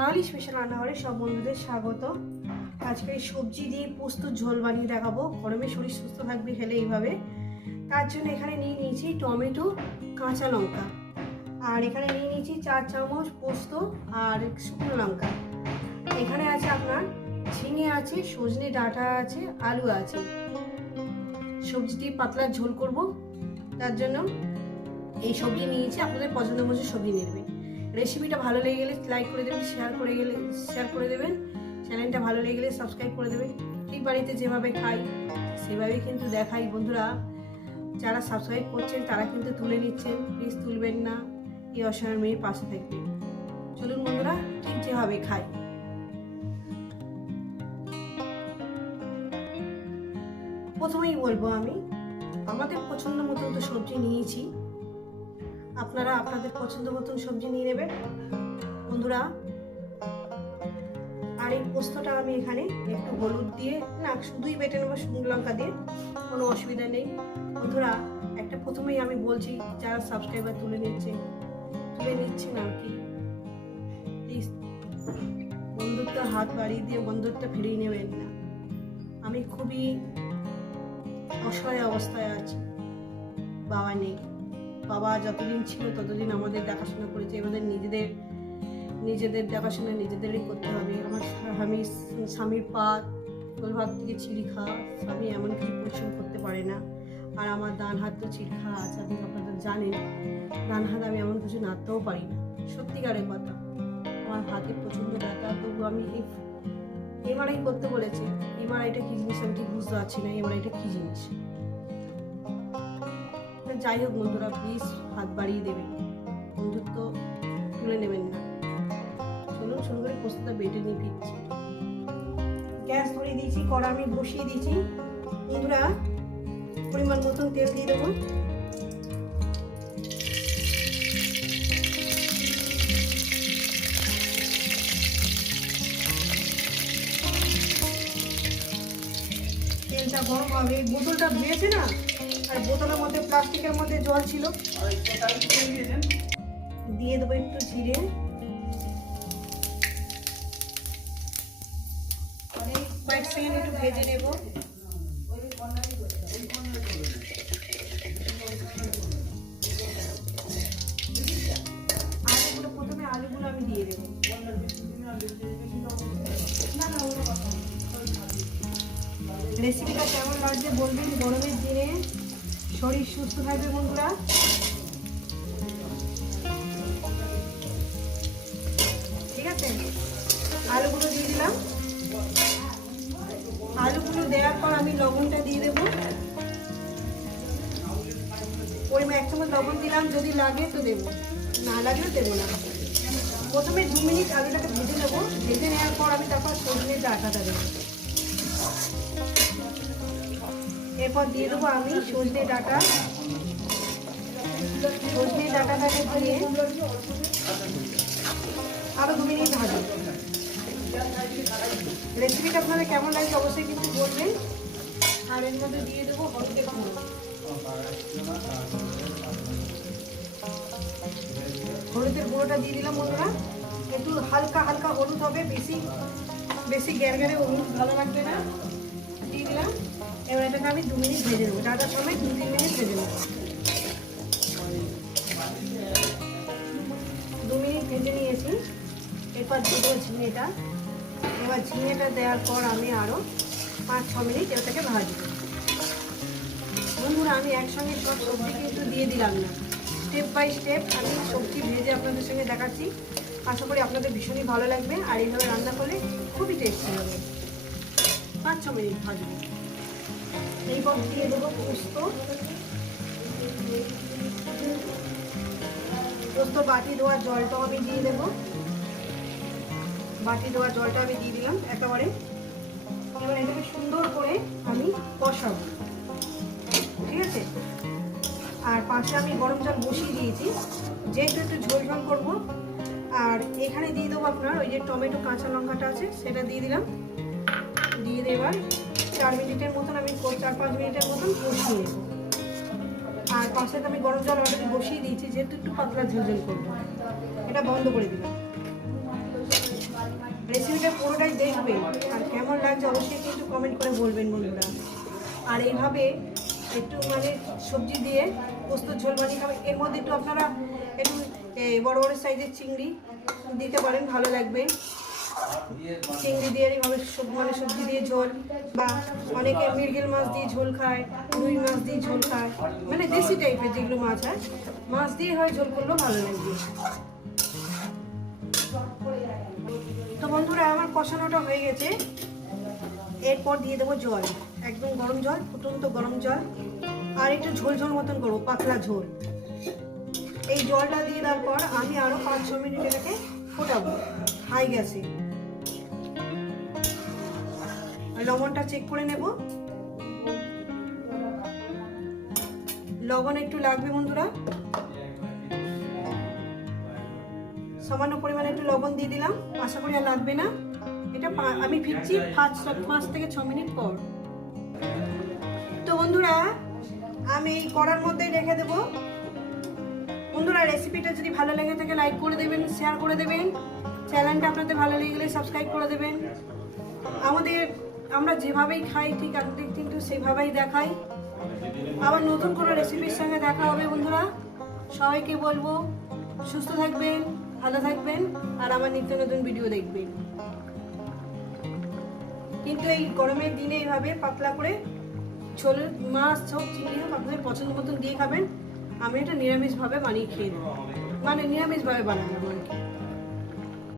বাঙালি special রান্নাঘরে সব বন্ধুদের স্বাগত। আজকে সবজি দিয়ে পোস্ত ঝোল বানিয়ে দেখাবো। গরমে শরীর সুস্থ থাকবে খেলে এইভাবে। তার জন্য এখানে নিয়ে নিয়েছি টমেটো, কাঁচা লঙ্কা। আর এখানে নিয়ে নিয়েছি চার চামচ পোস্ত আর শুকনো লঙ্কা। এখানে আছে আপনার ঝিঙে আছে, সজনে ডাঁটা আছে, আলু আছে। সবজিটি পাতলা ঝোল করব। তার জন্য এই সবজি নিয়েছি। আপনাদের পছন্দ মতো সবজি নেবেন। রেসিপিটা ভালো লেগে গেলে লাইক করে দেবেন শেয়ার করে গেলে শেয়ার করে দেবেন। চ্যানেলটা ভালো লেগে গেলে সাবস্ক্রাইব করে দেবেন। ঠিক বাড়িতে যেভাবে খাই, সেভাবেই কিন্তু দেখাই। বন্ধুরা, যারা সাবস্ক্রাইব করছেন, তারা কিন্তু তুলে নিচ্ছেন। প্লিজ তুলবেন না। এই অসহায় মেয়ের পাশে থাকবেন। চলুন বন্ধুরা, ঠিক যেভাবে খাই। প্রথমেই বলব আমি, আমাদের পছন্দ মতো তো সবজি নিয়েছি। আপনারা আপনাদের পছন্দ মতন সবজি নিয়ে নেবেন। বন্ধুরা, আর এই পোস্তটা আমি এখানে একটু হলুদ দিয়ে, না, শুধুই বেটে নেব শুকনো লঙ্কা দিয়ে, কোনো অসুবিধা নেই। বন্ধুরা, একটা প্রথমেই আমি বলছি, যারা সাবস্ক্রাইবার তুলে নিচ্ছে, তুলে নিচ্ছেন আর কি প্লিজ বন্ধুত্ব হাত বাড়িয়ে দিয়ে বন্ধুত্ব ফিরিয়ে নেবেন না। আমি খুবই অসহায় অবস্থায় আছি, বাবা নেই। বাবা যতদিন ছিল ততদিন আমাদের দেখাশোনা করেছে আমাদের নিজেদের নিজেদের দেখাশোনা নিজেদেরই করতে হবে। আমার স্বামী স্বামীর পা ভাগ থেকে ছিঁড়ি খাওয়া স্বামী এমন কিছু পরিশ্রম করতে পারে না। আর আমার ডান হাত তো ছিঁড় খাওয়া আছে, আপনি আপনারা জানেন, ডান হাত আমি এমন কিছু নাড়তেও পারি না। সত্যিকারের কথা, আমার হাতে প্রচণ্ড ব্যথা তবু আমি এই, এমআরআই করতে বলেছে, এমআরআইটা কী জিনিস আমি ঠিক বুঝতে পারছি না, এমআরআইটা কী জিনিস? যাই হোক বন্ধুরা প্লিজ হাত বাড়িয়ে দেবেন। বন্ধুত্ব তুলে নেবেন না। চলুন শুরু করে পোস্তটা বেটে নিয়ে ফিরছি। গ্যাস ধরিয়ে দিয়েছি, কড়া আমি বসিয়ে দিয়েছি। বন্ধুরা, পরিমাণ মতন তেল দিয়ে দেবো। তেলটা গরম হবে। বোতলটা ধুয়েছে না? আর বোতলের মধ্যে, প্লাস্টিকের মধ্যে জল ছিল। দিয়ে দেবো একটু জিরে। একটু ভেজে নেব। আলুগুলো প্রথমে আলুগুলো আমি দিয়ে দেবো। রেসিপিটা কেমন লাগছে বলবেন? গরমের দিনে শরীর সুস্থ থাকবে বন্ধুরা? ঠিক আছে? আলুগুলো দিয়ে দিলাম। আলুগুলো দেওয়ার পর আমি লবণটা দিয়ে দেবো। পরিমাণ এক চামচ লবণ দিলাম, যদি লাগে তো দেবো। না লাগলে দেবো না। প্রথমে দু মিনিট আলুটাকে ভেজে নেব। ভেজে নেওয়ার পর আমি তারপর সজনে ডাটাটা দেবো। এরপর দিয়ে দেবো আমি সজনে ডাটা। সজনে ডাটাটাকে দিয়ে আরও দু মিনিট ভাজবো। রেসিপিটা আপনাদের কেমন লাগছে অবশ্যই কিন্তু বলবেন। আর এর মধ্যে দিয়ে দেবো হলুদের গুঁড়ো। হলুদের গুঁড়োটা দিয়ে দিলাম বন্ধুরা। একটু হালকা হালকা হলুদ হবে, বেশি বেশি গ্যার গ্যারে হলুদ ভালো লাগবে না। দিলাম এবার এটাকে আমি দু মিনিট ভেজে নেব। ডাটার সময় দু তিন মিনিট ভেজে নেব। দু মিনিট ভেজে নিয়েছি। এরপর দেবো ঝিঙেটা। এবার ঝিঙেটা দেওয়ার পর আমি আরও পাঁচ, ছ মিনিট এটাকে ভাজবো। বন্ধুরা, আমি একসঙ্গে সব সবজি কিন্তু দিয়ে দিলাম না। স্টেপ বাই স্টেপ আমি সবজি ভেজে আপনাদের সঙ্গে দেখাচ্ছি। আশা করি আপনাদের ভীষণই ভালো লাগবে। আর এইভাবে রান্না করলে খুবই টেস্টি হবে পাঁচ, ছ মিনিট ভাজবো। এইবার দিয়ে দেবো পোস্ত। পোস্ত বাটি দেওয়ার জলটাও আমি দিয়ে দেবো। বাটি দেওয়ার জলটা আমি দিয়ে দিলাম একেবারে। এবার এটাকে সুন্দর করে আমি কষাবো। ঠিক আছে? আর পাশে আমি গরম জল বসিয়ে দিয়েছি। যেহেতু একটু ঝোল ঝোল করব, আর এখানে দিয়ে দেবো আপনার ওই যে টমেটো, কাঁচা লঙ্কাটা আছে, সেটা দিয়ে দিলাম। দিয়ে দেবার চার মিনিটের মতন আমি কষিয়ে নেব আর তো আমি গরম জল অলরেডি বসিয়ে দিয়েছি, যেহেতু একটু পাতলা ঝোল ঝোল করব। এটা বন্ধ করে দিলাম। রেসিপিটা পুরোটাই দেখবেন আর কেমন লাগছে অবশ্যই কিন্তু কমেন্ট করে বলবেন বন্ধুরা। আর এইভাবে একটু মানে সবজি দিয়ে পোস্ত ঝোল বানিয়ে খাবেন এর মধ্যে একটু আপনারা একটু বড় বড় সাইজের চিংড়ি দিতে পারেন, ভালো লাগবে। চিংড়ি দিয়ে এইভাবে মানে সবজি দিয়ে ঝোল বা অনেকে মৃগেল মাছ দিয়ে ঝোল খায়, রুই মাছ দিয়ে ঝোল খায়। মানে দেশি টাইপের যেগুলো মাছ হয়, মাছ দিয়ে হয়, ঝোল করলেও ভালো লাগবে তো বন্ধুরা, আমার কষানোটা হয়ে গেছে। এরপর দিয়ে দেবো জল, একদম গরম জল, ফুটন্ত গরম জল, আর একটু ঝোল ঝোল মতন করব, পাতলা ঝোল। এই জলটা দিয়ে দেওয়ার পর আমি আরও পাঁচ ছ মিনিট এটাকে ফোটাবো হাই গ্যাসে লবণটা চেক করে নেব। লবণ একটু লাগবে বন্ধুরা। সামান্য পরিমাণে একটু লবণ দিয়ে দিলাম। আশা করি আর লাগবে না। এটা আমি ফিরছি পাঁচ পাঁচ থেকে ছ মিনিট পর। তো বন্ধুরা, আমি এই কড়ার মধ্যে রেখে দেবো। বন্ধুরা রেসিপিটা যদি ভালো লেগে থাকে লাইক করে দেবেন শেয়ার করে দেবেন। চ্যানেলটা আপনাদের ভালো লেগে গেলে সাবস্ক্রাইব করে দেবেন। আমাদের আমরা যেভাবেই খাই, ঠিক আপনাদের কিন্তু সেভাবেই দেখাই। আবার নতুন কোনো রেসিপির সঙ্গে দেখা হবে, বন্ধুরা। সবাইকে বলব, সুস্থ থাকবেন, ভালো থাকবেন, আর আমার নিত্য নতুন ভিডিও দেখবেন। কিন্তু এই গরমের দিনে এইভাবে পাতলা করে ছোল, মাছ হোক, চিংড়ি হোক, আপনাদের পছন্দ মতন দিয়ে খাবেন। আমি এটা নিরামিষভাবে বানিয়ে খেয়ে মানে নিরামিষভাবে আমার